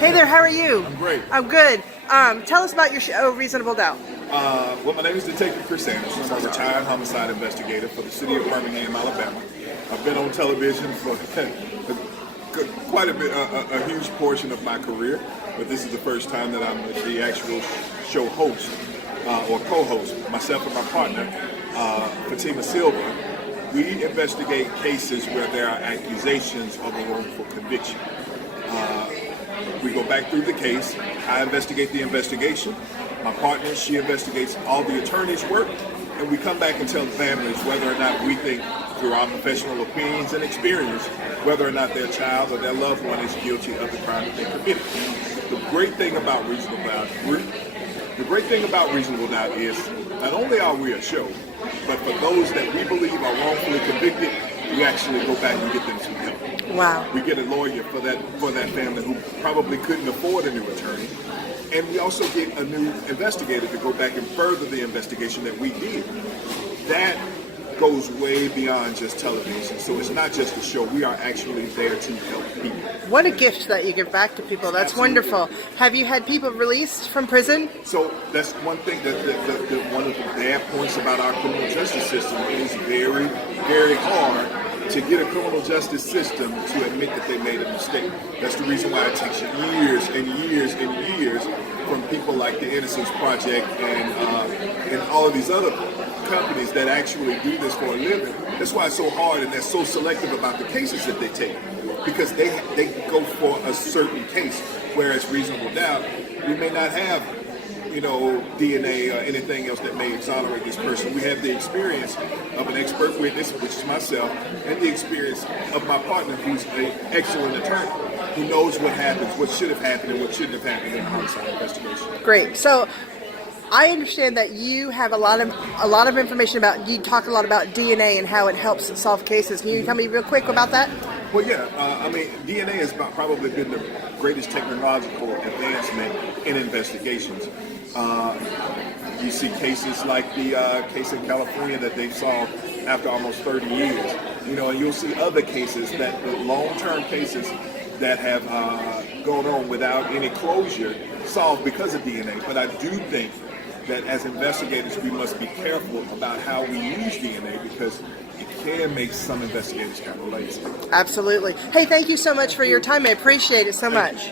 Hey there, how are you? I'm great. I'm good. Tell us about your show, Reasonable Doubt. Well, my name is Detective Chris Anderson. I'm a retired homicide investigator for the city of Birmingham, Alabama. I've been on television for quite a bit, a huge portion of my career, but this is the first time that I'm the actual show host or co-host. Myself and my partner, Fatima Silva, we investigate cases where there are accusations of a wrongful conviction. We go back through the case. I investigate the investigation. My partner, she investigates all the attorney's work, and we come back and tell the families whether or not we think, through our professional opinions and experience, whether or not their child or their loved one is guilty of the crime that they committed. The great thing about Reasonable Doubt is not only are we a show, but for those that we believe are wrongfully convicted, we actually go back and get them some help. Wow. We get a lawyer for that family who probably couldn't afford a new attorney. And we also get a new investigator to go back and further the investigation that we did. That goes way beyond just television. So it's not just a show. We are actually there to help people. What a gift that you give back to people. That's Absolutely. wonderful. Have you had people released from prison? So that's one thing that one of the bad points about our criminal justice system is very, very hard to get a criminal justice system to admit that they made a mistake. That's the reason why it takes years and years and years from people like the Innocence Project and all of these other companies that actually do this for a living. That's why it's so hard and they're so selective about the cases that they take, because they go for a certain case. Whereas Reasonable Doubt, we may not have DNA or anything else that may exonerate this person. We have the experience of an expert witness, which is myself, and the experience of my partner, who's an excellent attorney, who knows what happens, what should have happened, and what shouldn't have happened in a homicide investigation. Great. So I understand that you have a lot of information about. You talk a lot about DNA and how it helps solve cases. Can you tell me real quick about that? Well, yeah. DNA has probably been the greatest technological advancement in investigations. You see cases like the case in California that they solved after almost 30 years. And you'll see other cases, that the long-term cases that have gone on without any closure solved because of DNA. But I do think that as investigators, we must be careful about how we use DNA, because it can make some investigators kind of lazy. Absolutely. Hey, thank you so much for your time. I appreciate it so much.